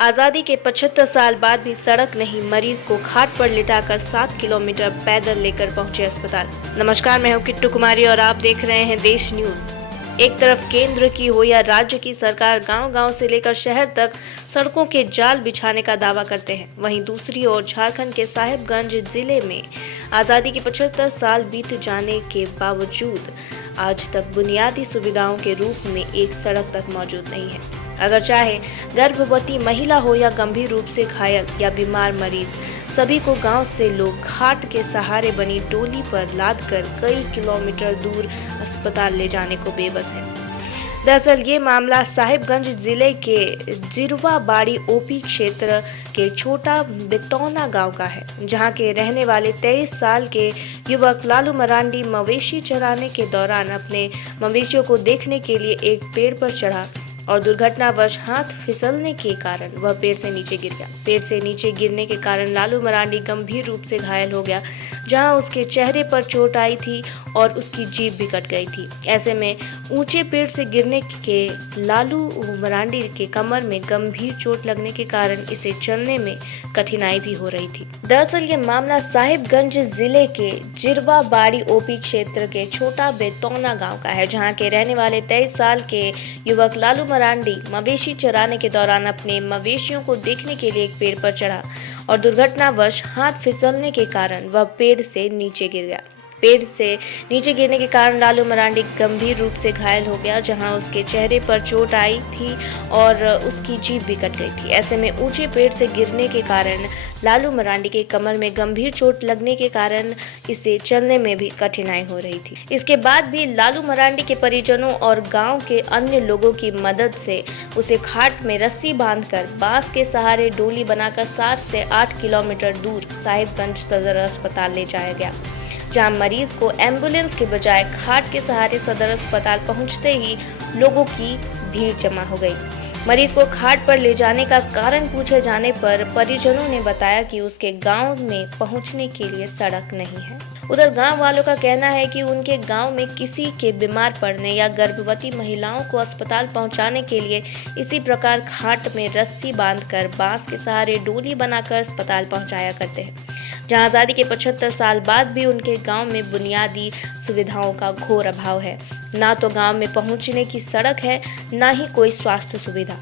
आज़ादी के 75 साल बाद भी सड़क नहीं, मरीज को खाट पर लिटाकर 7 किलोमीटर पैदल लेकर पहुंचे अस्पताल। नमस्कार, मैं हूं किट्टू कुमारी और आप देख रहे हैं देश न्यूज। एक तरफ केंद्र की हो या राज्य की सरकार गांव-गांव से लेकर शहर तक सड़कों के जाल बिछाने का दावा करते हैं, वहीं दूसरी ओर झारखंड के साहिबगंज जिले में आज़ादी के 75 साल बीत जाने के बावजूद आज तक बुनियादी सुविधाओं के रूप में एक सड़क तक मौजूद नहीं है। अगर चाहे गर्भवती महिला हो या गंभीर रूप से घायल या बीमार मरीज, सभी को गांव से लोग घाट के सहारे बनी डोली पर लादकर कई किलोमीटर दूर अस्पताल ले जाने को बेबस है। दरअसल ये मामला साहिबगंज जिले के जिरवाबाड़ी ओपी क्षेत्र के छोटा बितौना गांव का है, जहां के रहने वाले 23 साल के युवक लालू मरांडी मवेशी चराने के दौरान अपने मवेशियों को देखने के लिए एक पेड़ पर चढ़ा और दुर्घटनावश हाथ फिसलने के कारण वह पेड़ से नीचे गिर गया। पेड़ से नीचे गिरने के कारण लालू मरांडी गंभीर रूप से घायल हो गया, जहां उसके चेहरे पर चोट आई थी और उसकी जीभ भी कट गई थी। ऐसे में ऊंचे पेड़ से गिरने के लालू मरांडी के कमर में गंभीर चोट लगने के कारण इसे चलने में कठिनाई भी हो रही थी। दरअसल ये मामला साहिबगंज जिले के जिरवाबाड़ी ओपी क्षेत्र के छोटा बेतौना गांव का है, जहां के रहने वाले 23 साल के युवक लालू मरांडी मवेशी चराने के दौरान अपने मवेशियों को देखने के लिए एक पेड़ पर चढ़ा और दुर्घटनावश हाथ फिसलने के कारण वह पेड़ से नीचे गिर गया। पेड़ से नीचे गिरने के कारण लालू मरांडी गंभीर रूप से घायल हो गया, जहां उसके चेहरे पर चोट आई थी और उसकी जीभ भी कट गई थी। ऐसे में ऊंचे पेड़ से गिरने के कारण लालू मरांडी के कमर में गंभीर चोट लगने के कारण इसे चलने में भी कठिनाई हो रही थी। इसके बाद भी लालू मरांडी के परिजनों और गांव के अन्य लोगों की मदद से उसे खाट में रस्सी बांधकर बांस के सहारे डोली बनाकर 7 से 8 किलोमीटर दूर साहिबगंज सदर अस्पताल ले जाया गया, जहां मरीज को एम्बुलेंस के बजाय खाट के सहारे सदर अस्पताल पहुंचते ही लोगों की भीड़ जमा हो गई। मरीज को खाट पर ले जाने का कारण पूछे जाने पर परिजनों ने बताया कि उसके गांव में पहुंचने के लिए सड़क नहीं है। उधर गांव वालों का कहना है कि उनके गांव में किसी के बीमार पड़ने या गर्भवती महिलाओं को अस्पताल पहुंचाने के लिए इसी प्रकार खाट में रस्सी बांधकर बांस के सहारे डोली बनाकर अस्पताल पहुंचाया करते हैं, जहां आज़ादी के 75 साल बाद भी उनके गांव में बुनियादी सुविधाओं का घोर अभाव है। ना तो गांव में पहुंचने की सड़क है, ना ही कोई स्वास्थ्य सुविधा।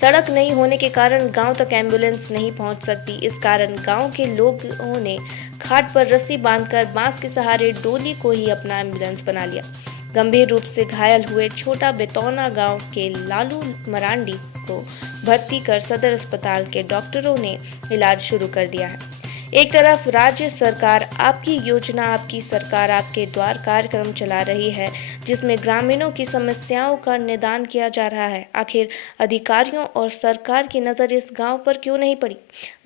सड़क नहीं होने के कारण गांव तक एम्बुलेंस नहीं पहुंच सकती। इस कारण गांव के लोगों ने खाट पर रस्सी बांधकर बांस के सहारे डोली को ही अपना एम्बुलेंस बना लिया। गंभीर रूप से घायल हुए छोटा बेतौना गांव के लालू मरांडी को भर्ती कर सदर अस्पताल के डॉक्टरों ने इलाज शुरू कर दिया है। एक तरफ राज्य सरकार आपकी योजना आपकी सरकार आपके द्वार कार्यक्रम चला रही है, जिसमें ग्रामीणों की समस्याओं का निदान किया जा रहा है। आखिर अधिकारियों और सरकार की नज़र इस गांव पर क्यों नहीं पड़ी,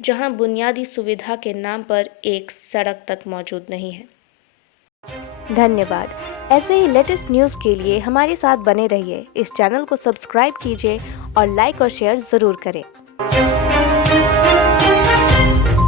जहां बुनियादी सुविधा के नाम पर एक सड़क तक मौजूद नहीं है। धन्यवाद। ऐसे ही लेटेस्ट न्यूज़ के लिए हमारे साथ बने रहिए। इस चैनल को सब्सक्राइब कीजिए और लाइक और शेयर ज़रूर करें।